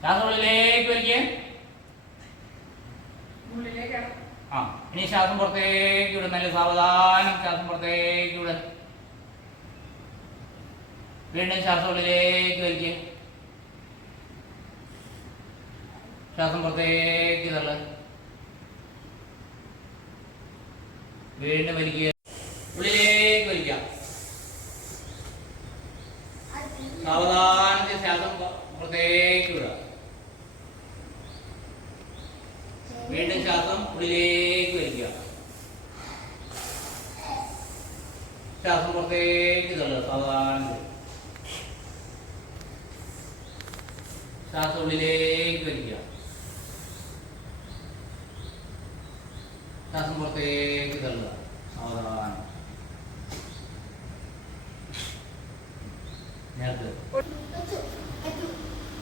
ശ്വാസം ഉള്ളിലേക്ക് വലിക്കേ ആ ഇനി ശ്വാസം പുറത്തേക്ക് വിടും. നല്ല സാവധാനം ശ്വാസം പുറത്തേക്ക് വിടും വീണ്ടും ശ്വാസം ഉള്ളിലേക്ക് വലിക്കുക ശ്വാസം പുറത്തേക്ക് തള്ള. വീണ്ടും വലിക്കുക ഉള്ളിലേക്ക് വലിക്കുക സാവധാനത്തിൽ ശ്വാസം പുറത്തേക്ക് വിടുക. വീണ്ടും ശ്വാസം ഉള്ളിലേക്ക് വലിക്കുക. ശ്വാസം പുറത്തേക്ക് തള്ളുക സാധാരണ ശ്വാസം ഉള്ളിലേക്ക് വലിക്കുക. ശ്വാസം പുറത്തേക്ക് തള്ളുക സാധാരണ. നേരത്തെ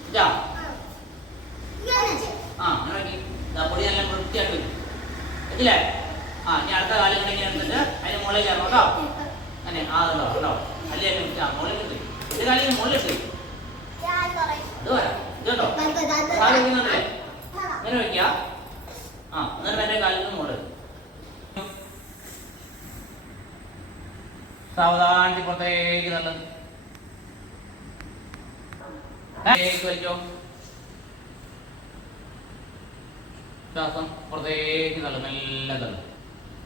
ഇതാ ആ അങ്ങനെ വെക്ക്. ദാ പൊടി നല്ല വൃത്തിയായിട്ട് വെക്കും എത്തില്ലേ ആ ഇനി അടുത്ത കാലം കൂടെ ഇങ്ങനെ എടുത്തിട്ട് അതിന് മുകളിൽ ചേർന്നു കേട്ടോ. അങ്ങനെ ആ ഉണ്ടോ ഉണ്ടോ അല്ലേ ആ മുകളിൽ ഇത് കാലം മുകളിൽ ഇത് വരാം. ഇതുണ്ടോ കാലം ഇരിക്കുന്നുണ്ടല്ലേ ഇങ്ങനെ വെക്കുക. ആ എന്നിട്ട് എന്റെ കാലിൽ മുകളിൽ സാവധാനത്തിൽ പുറത്തേക്ക് നല്ലത് വലിച്ചോ. ശ്വാസം പുറത്തേക്ക് തള്ളും മെല്ലെ തള്ളും.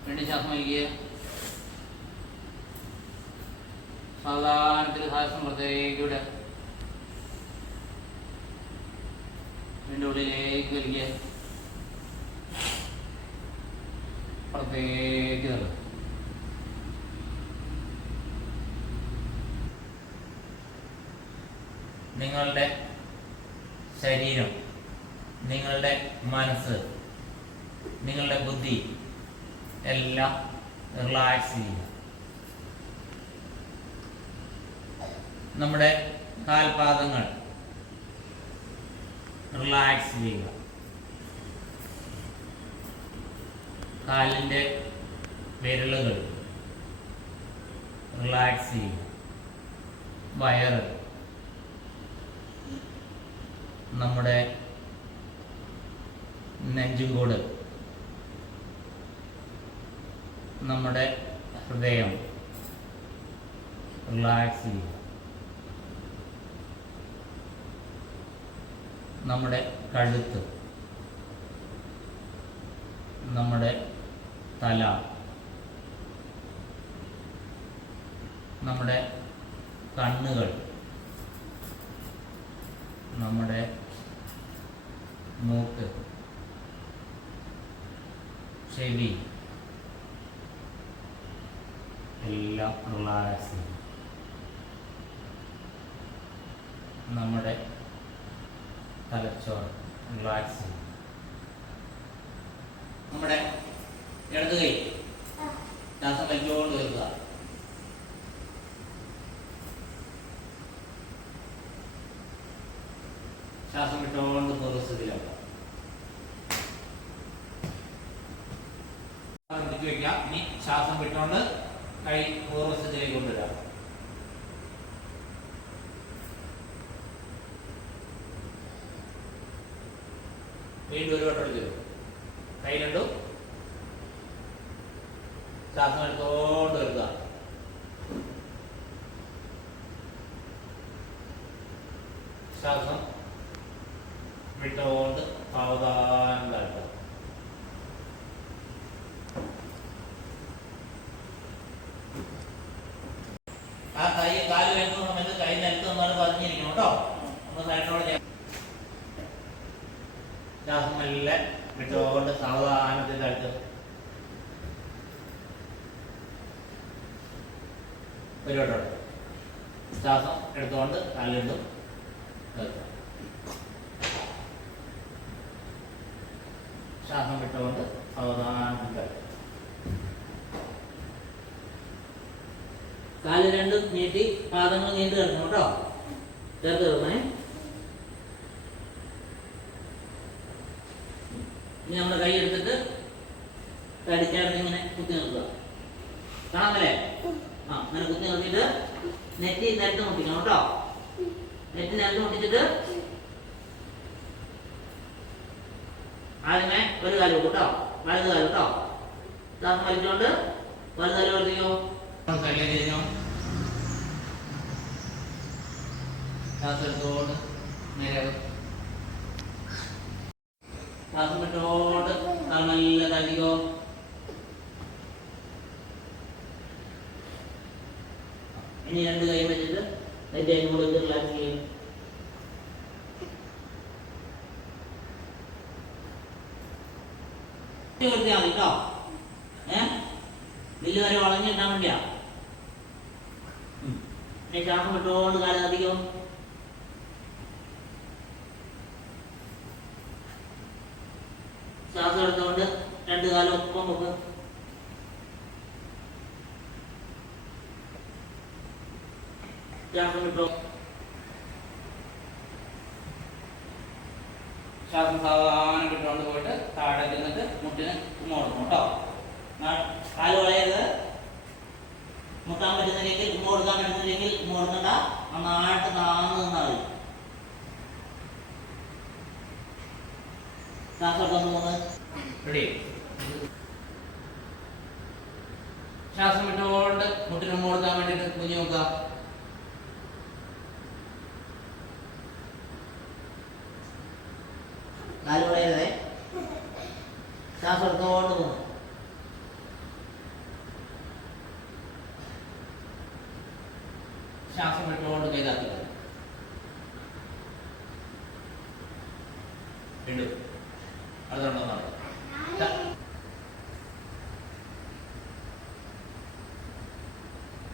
വീണ്ടും ശ്വാസം വലിക്കുക. സാധാരണത്തിൽ ശ്വാസം പുറത്തേക്ക് വിടുക. വീണ്ടും ഉള്ളിലേക്ക് വലിക്കുക. പുറത്തേക്ക് തള്ളും നിങ്ങളുടെ ശരീരം നിങ്ങളുടെ മനസ്സ് നിങ്ങളുടെ ബുദ്ധി എല്ലാം റിലാക്സ് ചെയ്യുക. നമ്മുടെ കാൽപാദങ്ങൾ റിലാക്സ് ചെയ്യുക. കാലിന്റെ വിരലുകൾ റിലാക്സ് ചെയ്യുക. വയറ് നമ്മുടെ നെഞ്ചുംകൂട് നമ്മുടെ ഹൃദയം. റിലാക്സ് ചെയ്യുക. നമ്മുടെ കഴുത്ത്. നമ്മുടെ തല. നമ്മുടെ കണ്ണുകൾ. നമ്മുടെ മൂക്ക്. ചെവി. എല്ലാം റിലാക്സ് ചെയ്യും നമ്മുടെ തലച്ചോറ് റിലാക്സ് ചെയ്യും നമ്മുടെ ഇടത് കൈ. ശ്വാസം വലിച്ചുകൊണ്ട് വെക്കുക. ശ്വാസം വിട്ടുകൊണ്ട് പോകുന്ന സ്ഥിതിയിലാക്കുക ശ്വാസം വിട്ടുകൊണ്ട് കൈ പൂർവസ്ഥിതിയിലേക്ക് കൊണ്ടുവരാം. വീണ്ടും ഒരു വട്ടം എടുത്തു കൈ രണ്ടും. ശ്വാസം എടുത്തോണ്ട് വരുക. ശ്വാസം വിട്ടുകൊണ്ട് സാവധാനം താഴ്ത്തുക ആ കൈ കാൽ വരുന്ന സമയത്ത് കൈ നിലത്ത് നിന്നാണ് പതിഞ്ഞിരിക്കണം കേട്ടോ ഒന്ന് സൈഡിനോട് ചെയ്യാം ശ്വാസം മെല്ലെ സാവധാനത്തിൽ താഴ്ത്തുക ഒരു ശ്വാസം എടുത്തുകൊണ്ട് നിർത്തുക ശ്വാസം വിട്ടുകൊണ്ട് സാവധാനത്തിൽ കാൽ രണ്ടും നീട്ടി പാദങ്ങൾ നീണ്ടു കിടക്കണം കേട്ടോ. ചേർത്ത് കിടണേ ഇനി നമ്മുടെ കൈ എടുത്തിട്ട് കടിച്ചേർത്ത് ഇങ്ങനെ കുത്തി നിർത്തുക. കാണാമല്ലേ? ആ അങ്ങനെ കുത്തി നിർത്തിയിട്ട് നെറ്റി നിരത്ത് മുട്ടിക്കണം കേട്ടോ. നെറ്റി നിരത്ത് മുട്ടിച്ചിട്ട് ആദ്യമേ ഒരു കാൽ കൂട്ടോ. വലത് കാൽ കേട്ടോ. ശ്വാസം വലിച്ചോണ്ട് വലത് കാൽ വർദ്ധിക്കോ സൈഡിലേക്ക് ചെയ്യണം നേരെ ശ്വാസം വിട്ടോണ്ട് കാൽ നല്ല തള്ളിക്കോ ഇനി രണ്ട് കൈ വെച്ചിട്ട് അതിന്റെ മുകളിൽ റിലാക്സ് ചെയ്യും. കൊടുത്താൽ വരെ വളഞ്ഞിട്ടാൻ വേണ്ടിയാ ശ്വാസം വിട്ടോണ്ട് കാലം അധികം ശ്വാസം എടുത്തുകൊണ്ട് രണ്ട് കാലം ഒപ്പം നോക്ക് ശ്വാസം സാധാരണ വിട്ടുകൊണ്ട് പോയിട്ട് താഴെ ചെന്നിട്ട് മുട്ടിന് ഉമ്മ കൊടുക്കണം കേട്ടോ കാൽ വളയരുത്. മുട്ടാൻ പറ്റുന്നില്ലെങ്കിൽ ഉമ്മ കൊടുക്കാൻ പറ്റുന്നില്ലെങ്കിൽ ഉമ്മ കൊടുക്കണ്ട. നന്നായിട്ട് താന്ന് നിന്നാൽ മതി. ശ്വാസം എടുത്തോണ്ട് പോകുന്നത്? ശ്വാസം വിട്ടുകൊണ്ട് മുട്ടിന് കൊടുക്കാൻ വേണ്ടിയിട്ട് കുഞ്ഞു നോക്കുക. കാൽ വളയരുതേ ശ്വാസം എടുത്തോണ്ട് പോകും ശ്വാസം വിട്ടുകൊണ്ട് ചെയ്താക്കുക വീണ്ടും അതുകൊണ്ടൊന്നാണ്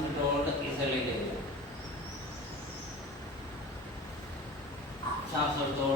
വിട്ടുകൊണ്ട് ഈ സൈഡിലേക്ക് തിരിയും ശ്വാസം എടുത്തുകൊണ്ട്